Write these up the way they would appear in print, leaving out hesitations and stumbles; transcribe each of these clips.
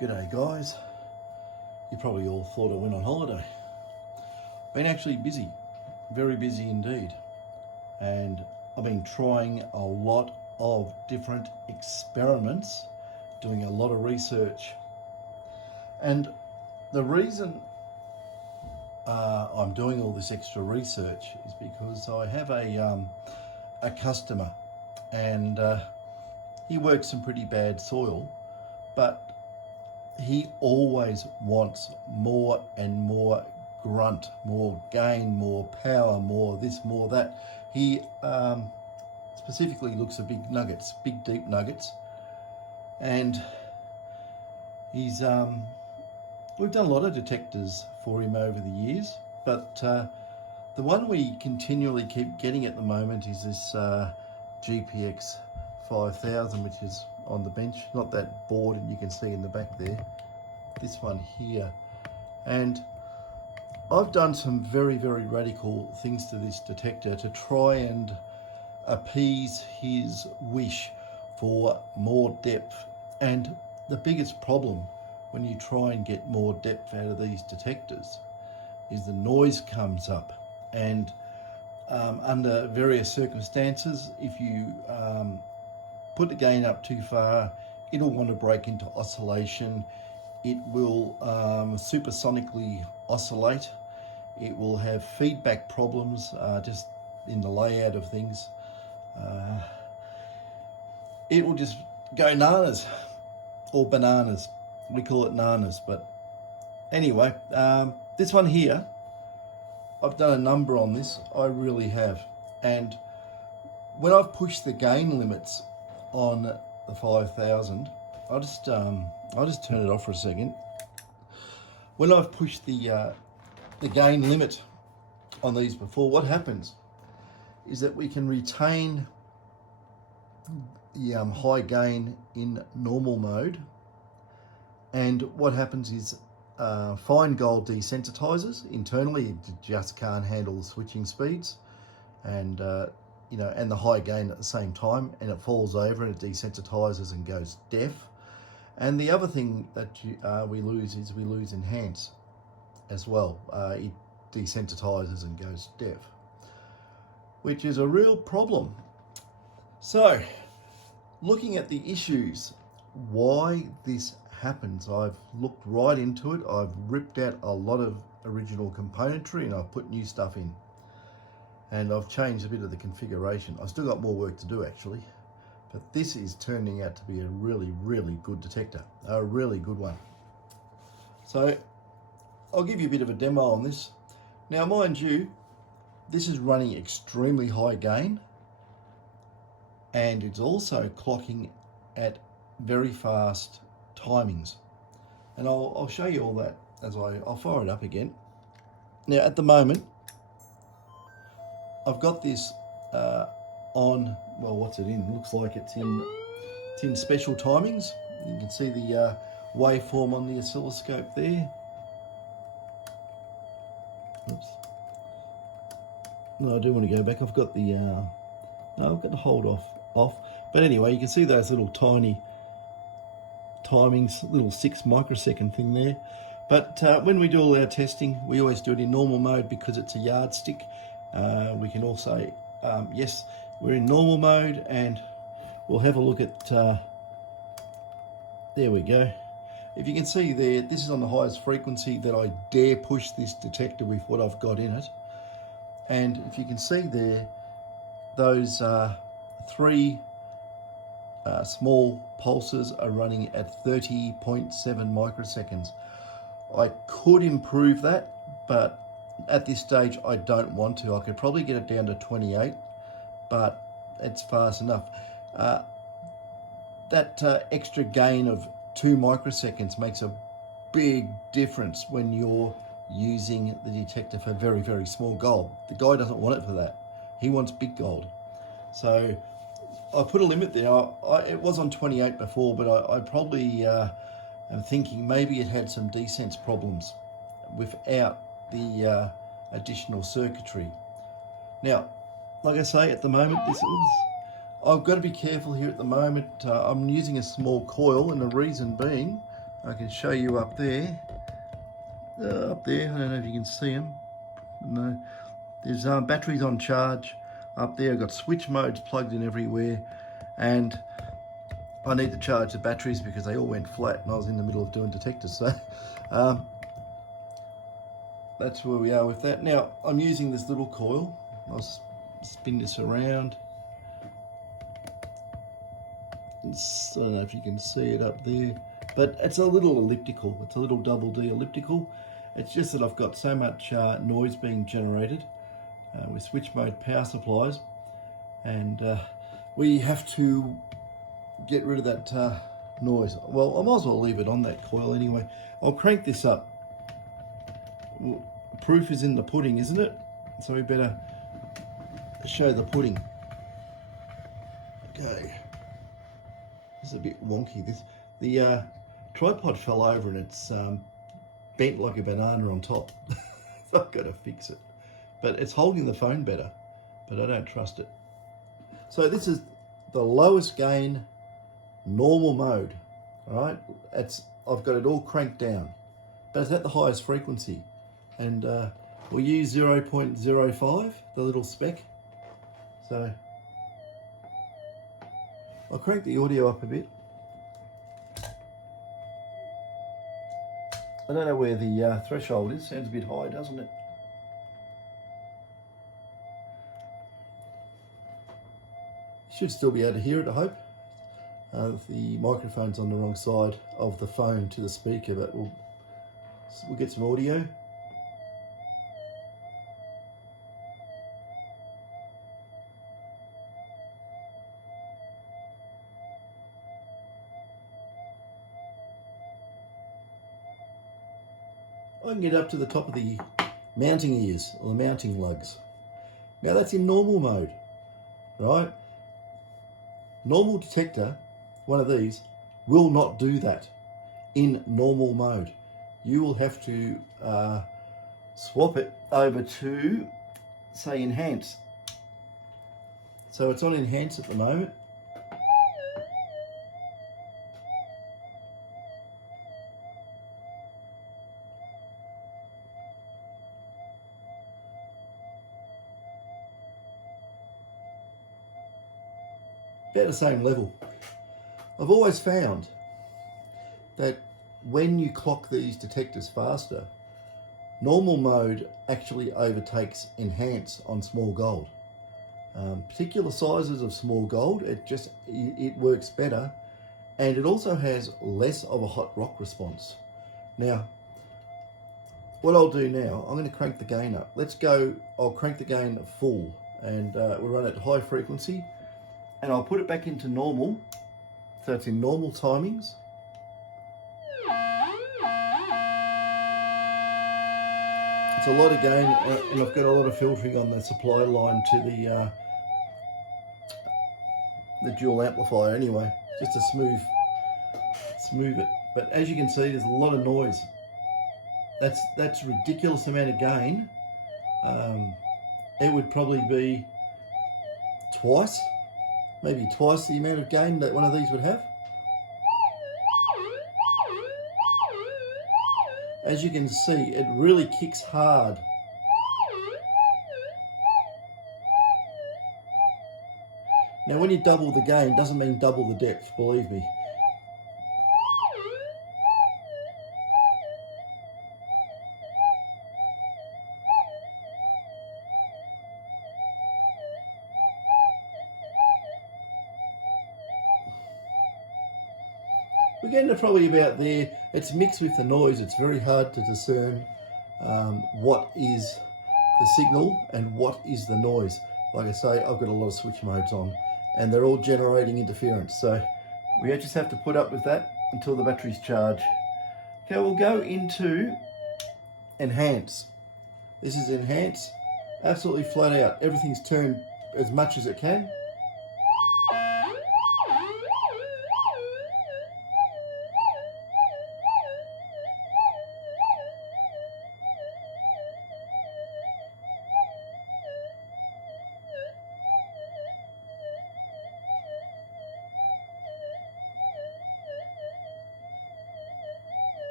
G'day guys, you probably all thought I went on holiday. Been actually busy, very busy indeed, and I've been trying a lot of different experiments, doing a lot of research. And the reason I'm doing all this extra research is because I have a customer, and he works in pretty bad soil, but he always wants more and more grunt, more gain, more power, more this, more that. He specifically looks at big nuggets, big deep nuggets, and he's we've done a lot of detectors for him over the years, but the one we continually keep getting at the moment is this GPX 5000, which is on the bench, not that board, and you can see in the back there, this one here. And I've done some very, very radical things to this detector to try and appease his wish for more depth. And the biggest problem when you try and get more depth out of these detectors is the noise comes up. And under various circumstances, if you put the gain up too far, it'll want to break into oscillation. It will supersonically oscillate. It will have feedback problems just in the layout of things. It will just go nanas, or bananas. We call it nanas, but anyway, this one here, I've done a number on this. I really have. And when I've pushed the gain limits on the 5000, I'll just turn it off for a second. When I've pushed the gain limit on these before, what happens is that we can retain the high gain in normal mode, and what happens is fine gold desensitizes internally. It just can't handle the switching speeds, and and the high gain at the same time, and it falls over and it desensitizes and goes deaf. And the other thing that we lose enhance as well. It desensitizes and goes deaf, which is a real problem. So, looking at the issues, why this happens, I've looked right into it. I've ripped out a lot of original componentry and I've put new stuff in. And I've changed a bit of the configuration. I've still got more work to do actually, but this is turning out to be a really, really good detector, a really good one. So I'll give you a bit of a demo on this. Now, mind you, this is running extremely high gain, and it's also clocking at very fast timings. And I'll show you all that as I'll fire it up again. Now, at the moment, I've got this on, well, what's it in? It looks like it's in special timings. You can see the waveform on the oscilloscope there. Oops. No, I do want to go back. I've got the, no, I've got the hold off. But anyway, you can see those little tiny timings, little 6 microsecond thing there. But when we do all our testing, we always do it in normal mode because it's a yardstick. We can also, yes, we're in normal mode, and we'll have a look at, there we go. If you can see there, this is on the highest frequency that I dare push this detector with what I've got in it. And if you can see there, those 3 small pulses are running at 30.7 microseconds. I could improve that, but at this stage I don't want to. I could probably get it down to 28, but it's fast enough. That extra gain of 2 microseconds makes a big difference when you're using the detector for very, very small gold. The guy doesn't want it for that. He wants big gold. So I put a limit there. It was on 28 before, but I probably am thinking maybe it had some desense problems without the additional circuitry. Now, like I say, at the moment, I've got to be careful here at the moment. I'm using a small coil, and the reason being, I can show you up there. Up there, I don't know if you can see them. No, there's batteries on charge up there. I've got switch modes plugged in everywhere, and I need to charge the batteries because they all went flat and I was in the middle of doing detectors. So that's where we are with that. Now I'm using this little coil. I'll spin this around. I don't know if you can see it up there, but it's a little elliptical. It's a little double D elliptical. It's just that I've got so much noise being generated with switch mode power supplies, and we have to get rid of that noise. Well, I might as well leave it on that coil anyway. I'll crank this up. Proof is in the pudding, isn't it? So we better show the pudding. Okay. This is a bit wonky. The tripod fell over and it's bent like a banana on top. So I've got to fix it. But it's holding the phone better, but I don't trust it. So this is the lowest gain normal mode. All right, I've got it all cranked down, but it's at the highest frequency, and we'll use 0.05, the little spec. So I'll crank the audio up a bit. I don't know where the threshold is. Sounds a bit high, doesn't it? You should still be able to hear it, I hope. The microphone's on the wrong side of the phone to the speaker, but we'll get some audio. I can get up to the top of the mounting ears, or the mounting lugs. Now that's in normal mode, right? Normal detector, one of these, will not do that in normal mode. You will have to swap it over to, say, enhance. So it's on enhance at the moment. About the same level. I've always found that when you clock these detectors faster, normal mode actually overtakes enhance on small gold. Particular sizes of small gold, it works better, and it also has less of a hot rock response. Now, what I'll do now, I'm going to crank the gain up. I'll crank the gain full, and we'll run at high frequency, and I'll put it back into normal, so it's in normal timings. It's a lot of gain, and I've got a lot of filtering on the supply line to the dual amplifier anyway, just to smooth it. But as you can see, there's a lot of noise. That's a ridiculous amount of gain. It would probably be maybe twice the amount of gain that one of these would have. As you can see, it really kicks hard. Now when you double the gain, doesn't mean double the depth, believe me. We're getting to probably about there. It's mixed with the noise. It's very hard to discern what is the signal and what is the noise. Like I say, I've got a lot of switch modes on and they're all generating interference. So we just have to put up with that until the batteries charge. Okay, we'll go into enhance. This is enhance, absolutely flat out. Everything's turned as much as it can.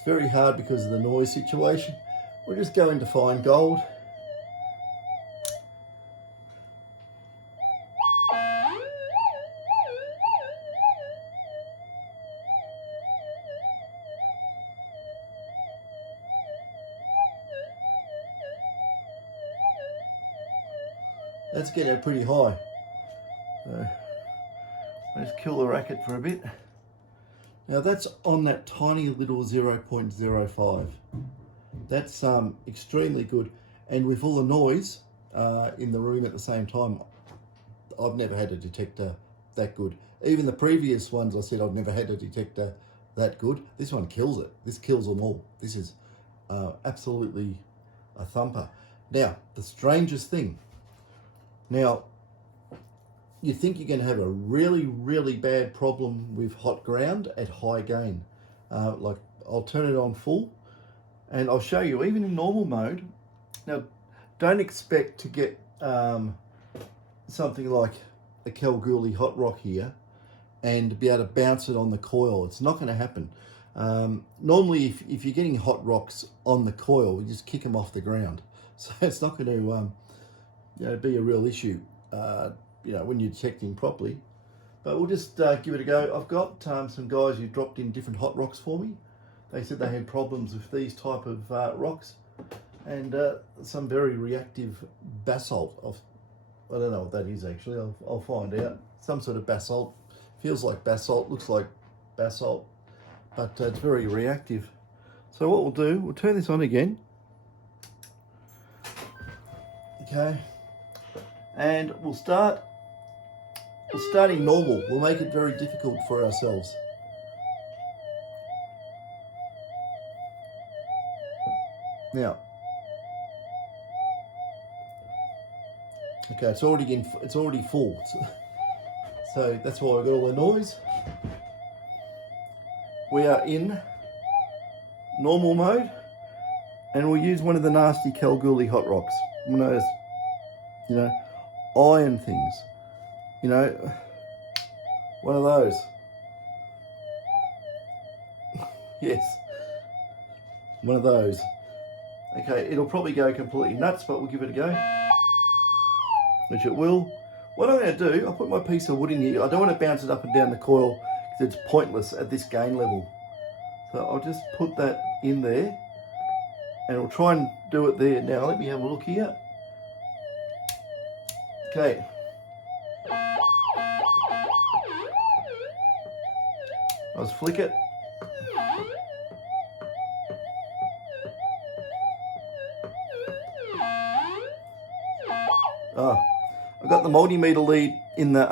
It's very hard because of the noise situation. We'll just go into fine gold. That's getting it pretty high. So let's kill the racket for a bit. Now that's on that tiny little 0.05. That's extremely good. And with all the noise in the room at the same time, I've never had a detector that good. Even the previous ones I said I've never had a detector that good. This one kills it. This kills them all. This is absolutely a thumper. Now, the strangest thing. Now, you think you're going to have a really, really bad problem with hot ground at high gain. Like, I'll turn it on full and I'll show you, even in normal mode. Now, don't expect to get something like a Kalgoorlie hot rock here and be able to bounce it on the coil. It's not going to happen. Normally, if you're getting hot rocks on the coil, you just kick them off the ground. So it's not going to be a real issue, when you're detecting properly. But we'll just give it a go. I've got some guys who dropped in different hot rocks for me. They said they had problems with these type of rocks, and some very reactive basalt. I don't know what that is actually. I'll find out. Some sort of basalt. Feels like basalt. Looks like basalt, but it's very reactive. So what we'll do, we'll turn this on again. Okay. And we'll start in normal. We'll make it very difficult for ourselves. Now, okay, it's already full. So that's why we've got all the noise. We are in normal mode, and we'll use one of the nasty Kalgoorlie hot rocks. One of those, iron things. One of those. Yes. One of those. Okay, it'll probably go completely nuts, but we'll give it a go. Which it will. What I'm going to do, I'll put my piece of wood in here. I don't want to bounce it up and down the coil because it's pointless at this gain level. So I'll just put that in there and we'll try and do it there. Now let me have a look here. Okay. I'll just flick it. I've got the multimeter lead in the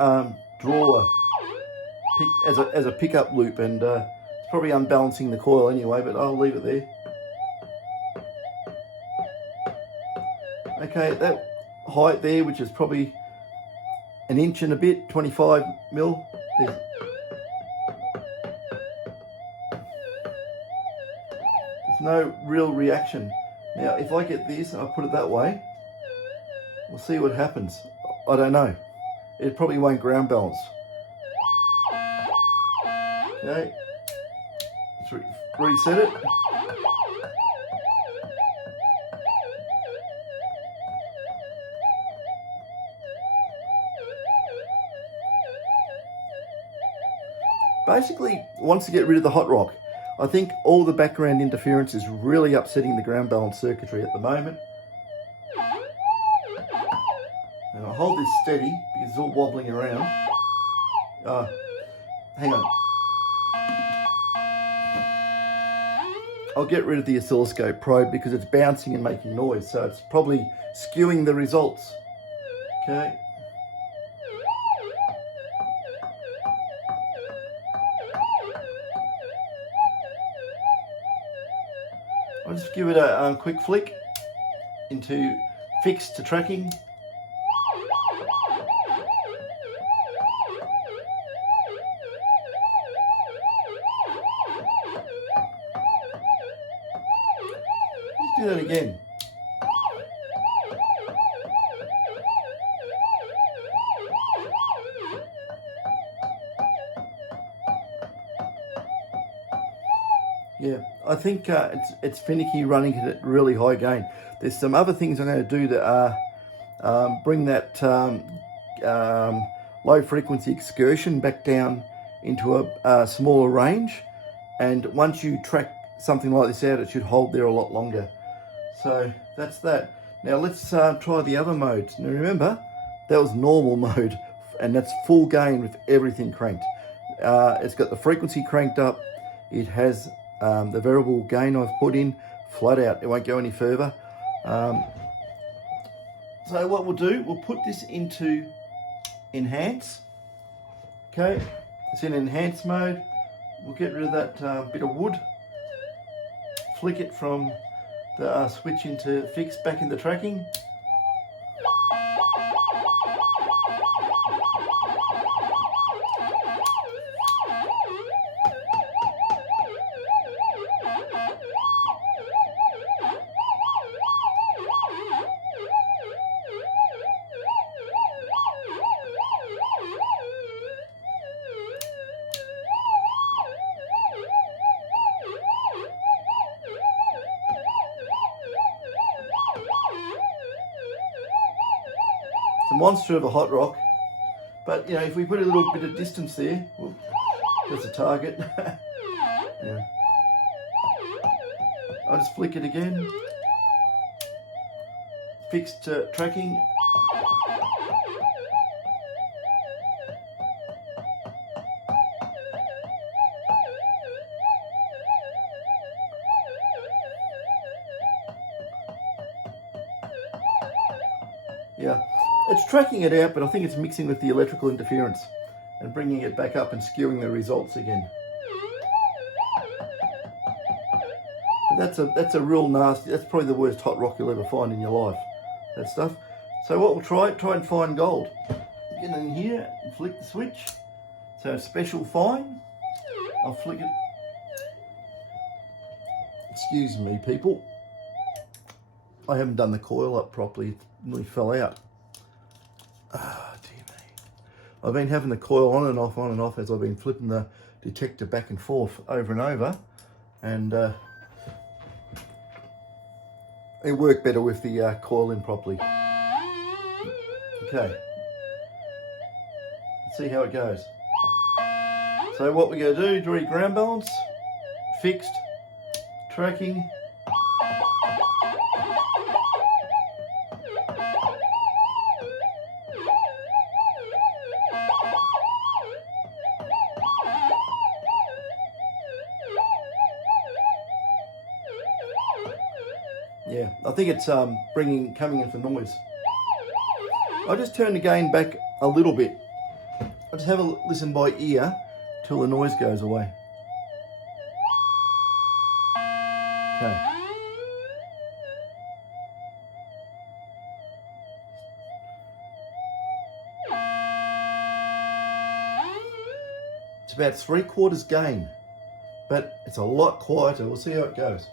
drawer as a pickup loop, and it's probably unbalancing the coil anyway, but I'll leave it there. Okay, that height there, which is probably an inch and a bit, 25 mil. There's no real reaction. Now, if I get this and I put it that way, we'll see what happens. I don't know. It probably won't ground balance. Okay. Let's reset it. Basically, wants to get rid of the hot rock. I think all the background interference is really upsetting the ground balance circuitry at the moment. And I'll hold this steady because it's all wobbling around. Hang on. I'll get rid of the oscilloscope probe because it's bouncing and making noise, so it's probably skewing the results. Okay. I'll just give it a quick flick into fixed to tracking. Let's do that again. Yeah, I think it's finicky running it at really high gain. There's some other things I'm going to do that are bring that low frequency excursion back down into a smaller range. And once you track something like this out, it should hold there a lot longer. So that's that. Now let's try the other modes. Now remember, that was normal mode, and that's full gain with everything cranked. It's got the frequency cranked up. It has the variable gain I've put in flat out. It won't go any further. So what we'll do, we'll put this into enhance. Okay, it's in enhance mode. We'll get rid of that bit of wood. Flick it from the switch into fix back in the tracking. It's a monster of a hot rock, but you know, if we put a little bit of distance there, well, there's a target. Yeah. I'll just flick it again. Fixed tracking. Yeah, it's tracking it out, but I think it's mixing with the electrical interference and bringing it back up and skewing the results again. But that's a real nasty, that's probably the worst hot rock you'll ever find in your life, that stuff. So what we'll try and find gold. Get in here and flick the switch. So special fine, I'll flick it. Excuse me, people. I haven't done the coil up properly, it nearly fell out. Ah, dear me. I've been having the coil on and off as I've been flipping the detector back and forth over and over, and it worked better with the coil in properly. Okay, let's see how it goes. So what we're going to do, draw your ground balance, fixed, tracking. Yeah, I think it's coming in for noise. I'll just turn the gain back a little bit. I'll just have a listen by ear till the noise goes away. Okay. It's about 3/4 gain, but it's a lot quieter. We'll see how it goes.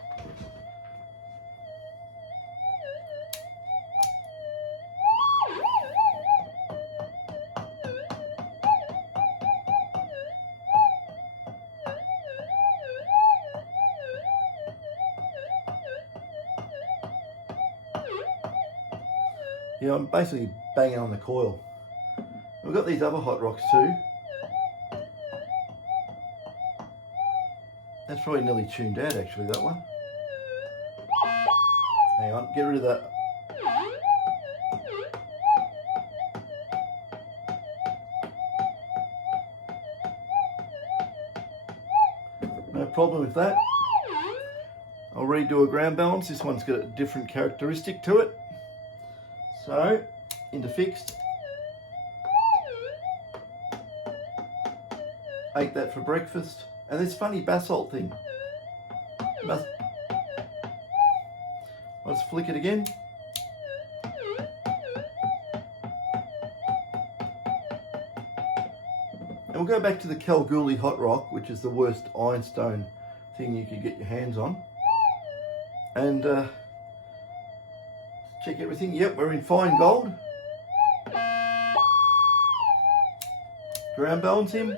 Yeah, I'm basically banging on the coil. We've got these other hot rocks too. That's probably nearly tuned out actually, that one. Hang on, get rid of that. No problem with that. I'll redo a ground balance. This one's got a different characteristic to it. So, into fixed. Ate that for breakfast. And this funny basalt thing. I'll just flick it again. And we'll go back to the Kalgoorlie hot rock, which is the worst ironstone thing you could get your hands on. And check everything. Yep, we're in fine gold. Ground balance him.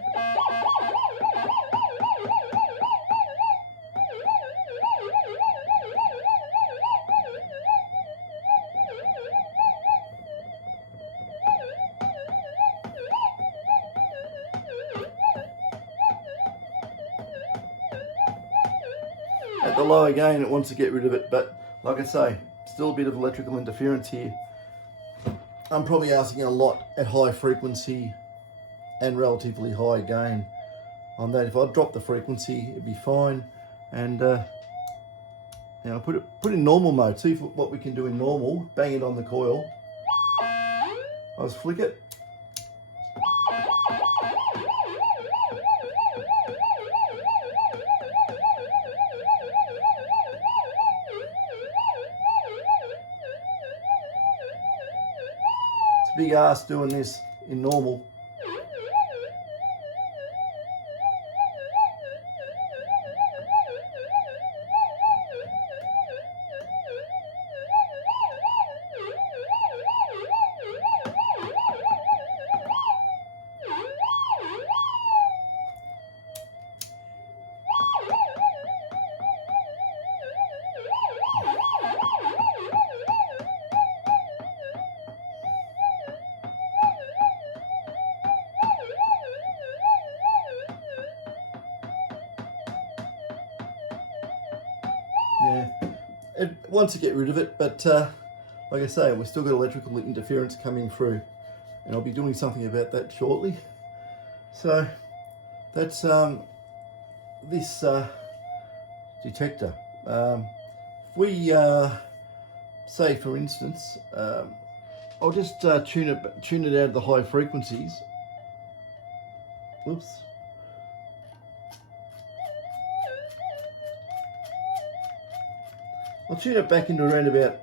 at the lower gain it wants to get rid of it, but like I say, still a bit of electrical interference here. I'm probably asking a lot at high frequency and relatively high gain on that. If I drop the frequency, it'd be fine. And now put it in normal mode. See what we can do in normal. Bang it on the coil. I'll just flick it. It's a big ass doing this in normal. Yeah, it wants to get rid of it, but like I say, we've still got electrical interference coming through, and I'll be doing something about that shortly. So that's this detector. If we say, for instance, I'll just tune it out of the high frequencies. Whoops. I'll tune it back into around about,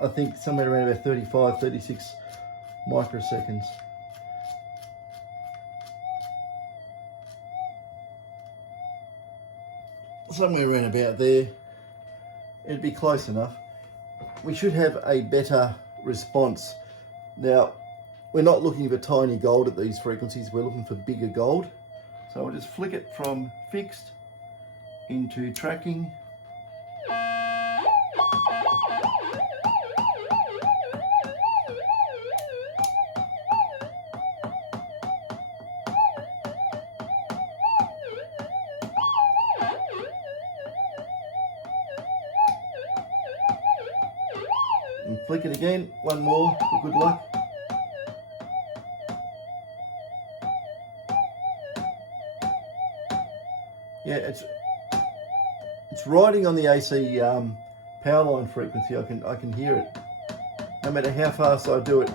I think, somewhere around about 35, 36 microseconds. Somewhere around about there. It'd be close enough. We should have a better response. Now, we're not looking for tiny gold at these frequencies, we're looking for bigger gold. So I'll just flick it from fixed into tracking. And flick it again, one more for good luck. Yeah, it's riding on the AC power line frequency. I can hear it, no matter how fast I do it.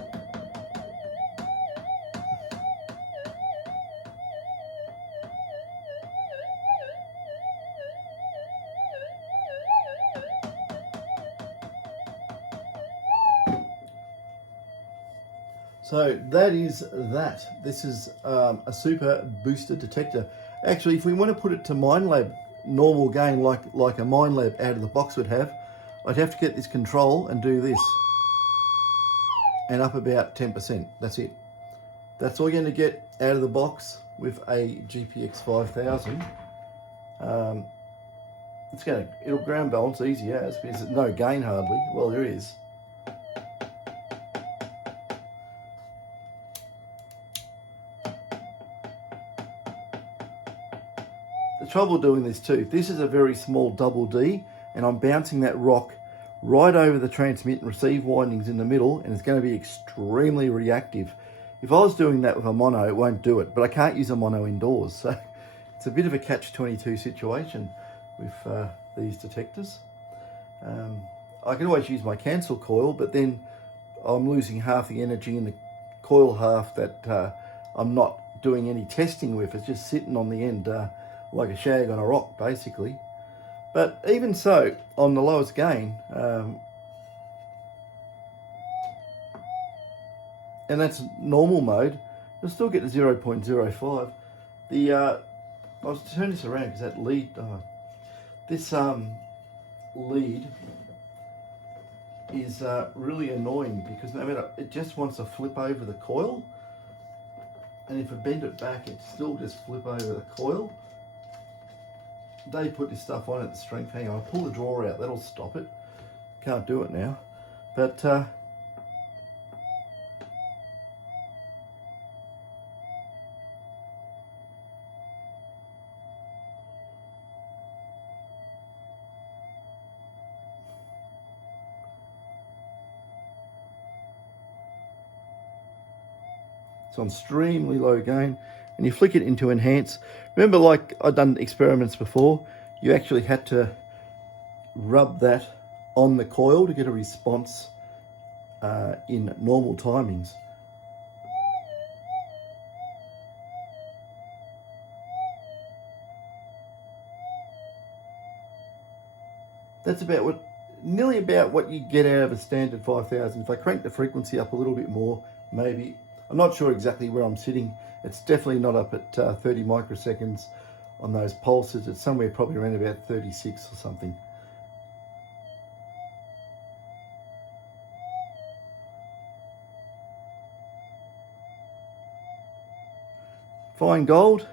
So that is that. This is a super booster detector. Actually, if we want to put it to Minelab normal gain, like a Minelab out of the box would have, I'd have to get this control and do this. And up about 10%. That's it. That's all you're going to get out of the box with a GPX 5000. It'll ground balance easy as, because there's no gain hardly. Well, there is. The trouble doing this too, this is a very small double D, and I'm bouncing that rock right over the transmit and receive windings in the middle, and it's going to be extremely reactive. If I was doing that with a mono, it won't do it, but I can't use a mono indoors, so it's a bit of a catch-22 situation with these detectors. I can always use my cancel coil, but then I'm losing half the energy in the coil half that I'm not doing any testing with. It's just sitting on the end like a shag on a rock, basically. But even so, on the lowest gain, and that's normal mode, you'll still get to 0.05. I'll turn this around because that lead, this lead is really annoying, because no matter, it just wants to flip over the coil, and if I bend it back, it still just flip over the coil. They put this stuff on at the strength. Hang on, I'll pull the drawer out, that'll stop it. Can't do it now. But on extremely low gain, and you flick it into enhance. Remember, like I've done experiments before, you actually had to rub that on the coil to get a response in normal timings. That's nearly about what you get out of a standard 5000. If I crank the frequency up a little bit more, maybe, I'm not sure exactly where I'm sitting. It's definitely not up at 30 microseconds on those pulses. It's somewhere probably around about 36 or something. Fine gold.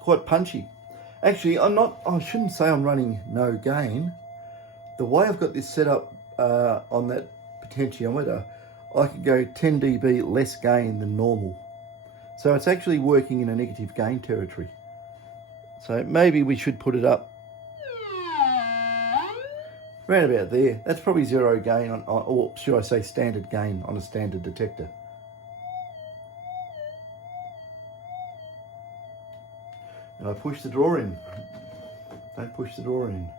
Quite punchy. Actually, I shouldn't say I'm running no gain. The way I've got this set up on that potentiometer, I could go 10 dB less gain than normal. So it's actually working in a negative gain territory. So maybe we should put it up around about there. That's probably zero gain or should I say standard gain on a standard detector. And I push the draw in. Don't push the draw in.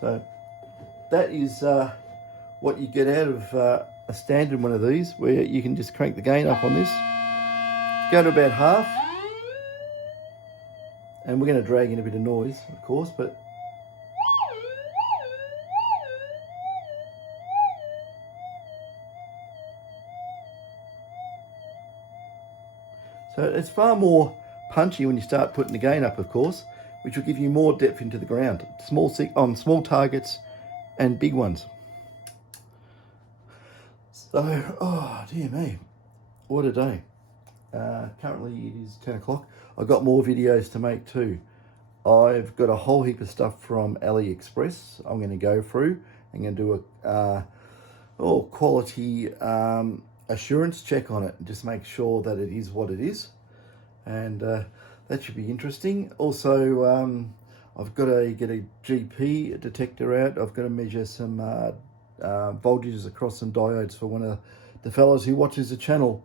So that is what you get out of a standard one of these, where you can just crank the gain up on this, go to about half, and we're going to drag in a bit of noise, of course, but so it's far more punchy when you start putting the gain up, of course, which will give you more depth into the ground, on small targets and big ones. So, oh dear me, what a day. Currently it is 10 o'clock. I've got more videos to make too. I've got a whole heap of stuff from AliExpress I'm going to go through. I'm going to do a quality assurance check on it and just make sure that it is what it is. And that should be interesting. Also, I've got to get a GP detector out. I've got to measure some voltages across some diodes for one of the fellows who watches the channel.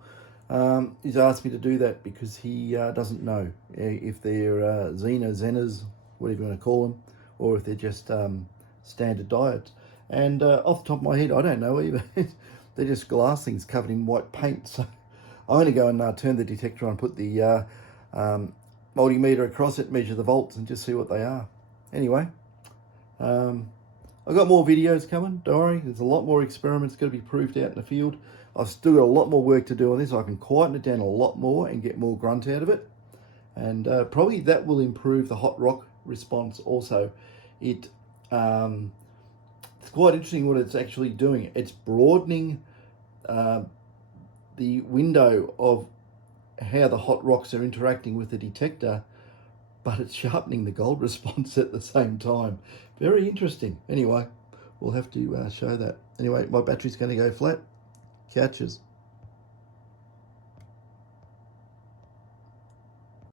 He's asked me to do that because he doesn't know if they're Zenas, whatever you want to call them, or if they're just standard diodes. And off the top of my head, I don't know either. They're just glass things covered in white paint. So I'm going to go and turn the detector on, put the multimeter across it, measure the volts, and just see what they are. Anyway, I've got more videos coming, don't worry. There's a lot more experiments going to be proved out in the field. I've still got a lot more work to do on this. I can quieten it down a lot more and get more grunt out of it. And probably that will improve the hot rock response also. It's quite interesting what it's actually doing. It's broadening the window of how the hot rocks are interacting with the detector, but it's sharpening the gold response at the same time. Very interesting. Anyway, we'll have to show that. Anyway, my battery's going to go flat. Catches.